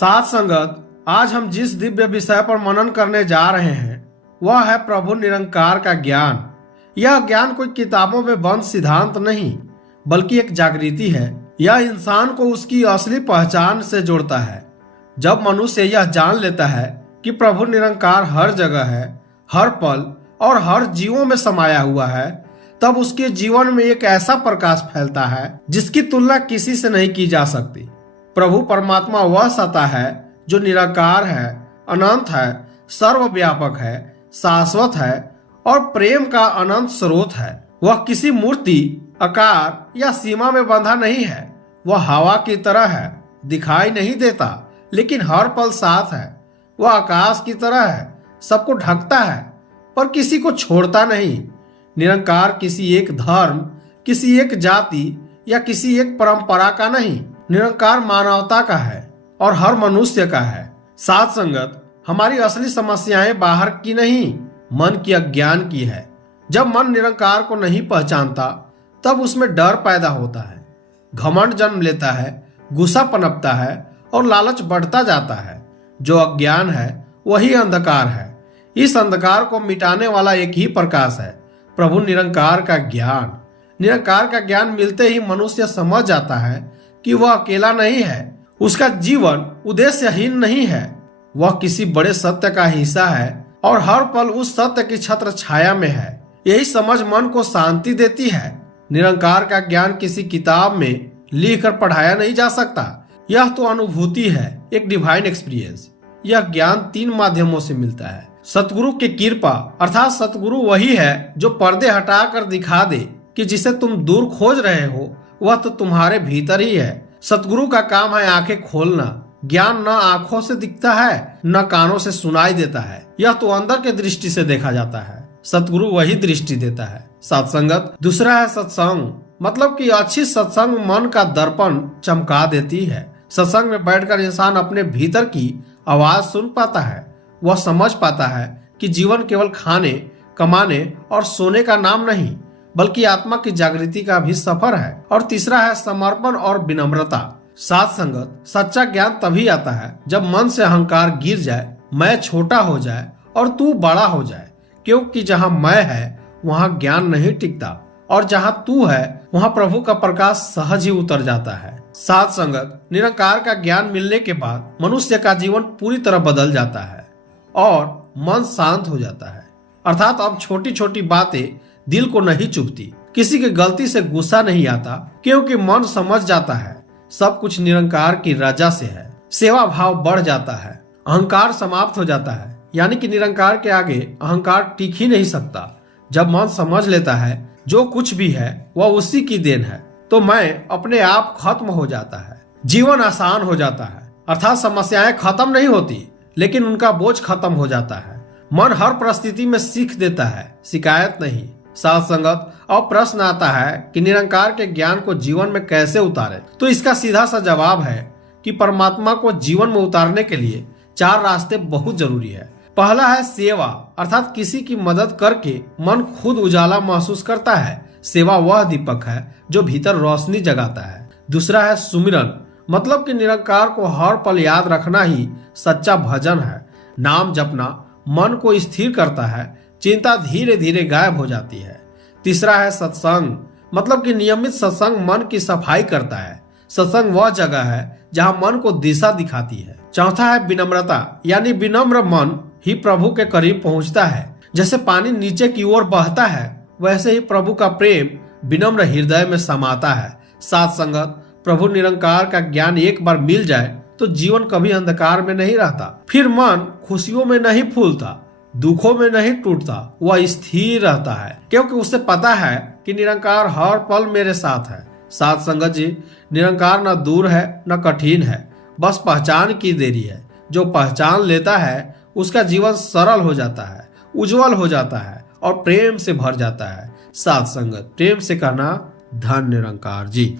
साथ संगत, आज हम जिस दिव्य विषय पर मनन करने जा रहे हैं वह है प्रभु निरंकार का ज्ञान। यह ज्ञान कोई किताबों में बंद सिद्धांत नहीं, बल्कि एक जागृति है। यह इंसान को उसकी असली पहचान से जोड़ता है। जब मनुष्य यह जान लेता है कि प्रभु निरंकार हर जगह है, हर पल और हर जीवों में समाया हुआ है, तब उसके जीवन में एक ऐसा प्रकाश फैलता है जिसकी तुलना किसी से नहीं की जा सकती। प्रभु परमात्मा वह सत्ता है जो निराकार है, अनंत है, सर्वव्यापक है, शाश्वत है और प्रेम का अनंत स्रोत है। वह किसी मूर्ति, आकार या सीमा में बंधा नहीं है। वह हवा की तरह है, दिखाई नहीं देता लेकिन हर पल साथ है। वह आकाश की तरह है, सबको ढकता है पर किसी को छोड़ता नहीं। निरंकार किसी एक धर्म, किसी एक जाति या किसी एक परंपरा का नहीं, निरंकार मानवता का है और हर मनुष्य का है। साथ संगत, हमारी असली समस्याएं बाहर की नहीं, मन की अज्ञान की है। जब मन निरंकार को नहीं पहचानता तब उसमें डर पैदा होता है, घमंड जन्म लेता है, गुस्सा पनपता है और लालच बढ़ता जाता है। जो अज्ञान है वही अंधकार है। इस अंधकार को मिटाने वाला एक ही प्रकाश है, प्रभु निरंकार का ज्ञान। निरंकार का ज्ञान मिलते ही मनुष्य समझ जाता है कि वह अकेला नहीं है, उसका जीवन उद्देश्यहीन नहीं है, वह किसी बड़े सत्य का हिस्सा है और हर पल उस सत्य की छत्र छाया में है। यही समझ मन को शांति देती है। निरंकार का ज्ञान किसी किताब में लिख कर पढ़ाया नहीं जा सकता। यह तो अनुभूति है, एक डिवाइन एक्सपीरियंस। यह ज्ञान 3 माध्यमों से मिलता है। सतगुरु की कृपा, अर्थात सतगुरु वही है जो पर्दे हटाकर दिखा दे कि जिसे तुम दूर खोज रहे हो वह तो तुम्हारे भीतर ही है। सतगुरु का काम है आंखें खोलना। ज्ञान न आंखों से दिखता है न कानों से सुनाई देता है, यह तो अंदर के दृष्टि से देखा जाता है। सतगुरु वही दृष्टि देता है। सत्संगत, दूसरा है सत्संग, मतलब कि अच्छी सत्संग मन का दर्पण चमका देती है। सत्संग में बैठकर इंसान अपने भीतर की आवाज सुन पाता है। वह समझ पाता है कि जीवन केवल खाने, कमाने और सोने का नाम नहीं, बल्कि आत्मा की जागृति का भी सफर है। और तीसरा है समर्पण और विनम्रता। साथ संगत, सच्चा ज्ञान तभी आता है जब मन से अहंकार गिर जाए, मैं छोटा हो जाए और तू बड़ा हो जाए। क्योंकि जहाँ मैं है वहाँ ज्ञान नहीं टिकता और जहाँ तू है वहाँ प्रभु का प्रकाश सहज ही उतर जाता है। साथ संगत, निरंकार का ज्ञान मिलने के बाद मनुष्य का जीवन पूरी तरह बदल जाता है और मन शांत हो जाता है। अर्थात अब छोटी छोटी बातें दिल को नहीं चुभती, किसी की गलती से गुस्सा नहीं आता, क्योंकि मन समझ जाता है सब कुछ निरंकार की रजा से है। सेवा भाव बढ़ जाता है, अहंकार समाप्त हो जाता है, यानी कि निरंकार के आगे अहंकार टिक ही नहीं सकता। जब मन समझ लेता है जो कुछ भी है वह उसी की देन है, तो मैं अपने आप खत्म हो जाता है। जीवन आसान हो जाता है, अर्थात समस्याएं खत्म नहीं होती लेकिन उनका बोझ खत्म हो जाता है। मन हर परिस्थिति में सीख देता है, शिकायत नहीं। साथ संगत, अब प्रश्न आता है कि निरंकार के ज्ञान को जीवन में कैसे उतारे। तो इसका सीधा सा जवाब है कि परमात्मा को जीवन में उतारने के लिए 4 रास्ते बहुत जरूरी है। पहला है सेवा, अर्थात किसी की मदद करके मन खुद उजाला महसूस करता है। सेवा वह दीपक है जो भीतर रोशनी जगाता है। दूसरा है सुमिरन, मतलब कि निरंकार को हर पल याद रखना ही सच्चा भजन है। नाम जपना मन को स्थिर करता है, चिंता धीरे धीरे गायब हो जाती है। तीसरा है सत्संग, मतलब कि नियमित सत्संग मन की सफाई करता है। सत्संग वह जगह है जहां मन को दिशा दिखाती है। चौथा है विनम्रता, यानी विनम्र मन ही प्रभु के करीब पहुंचता है। जैसे पानी नीचे की ओर बहता है वैसे ही प्रभु का प्रेम विनम्र हृदय में समाता है। साथ संगत, प्रभु निरंकार का ज्ञान एक बार मिल जाए तो जीवन कभी अंधकार में नहीं रहता। फिर मन खुशियों में नहीं फूलता, दुखों में नहीं टूटता, वह स्थिर रहता है, क्योंकि उसे पता है कि निरंकार हर पल मेरे साथ है। साथ संगत जी, निरंकार न दूर है न कठिन है, बस पहचान की देरी है। जो पहचान लेता है उसका जीवन सरल हो जाता है, उज्जवल हो जाता है और प्रेम से भर जाता है। साथ संगत, प्रेम से कहना धन निरंकार जी।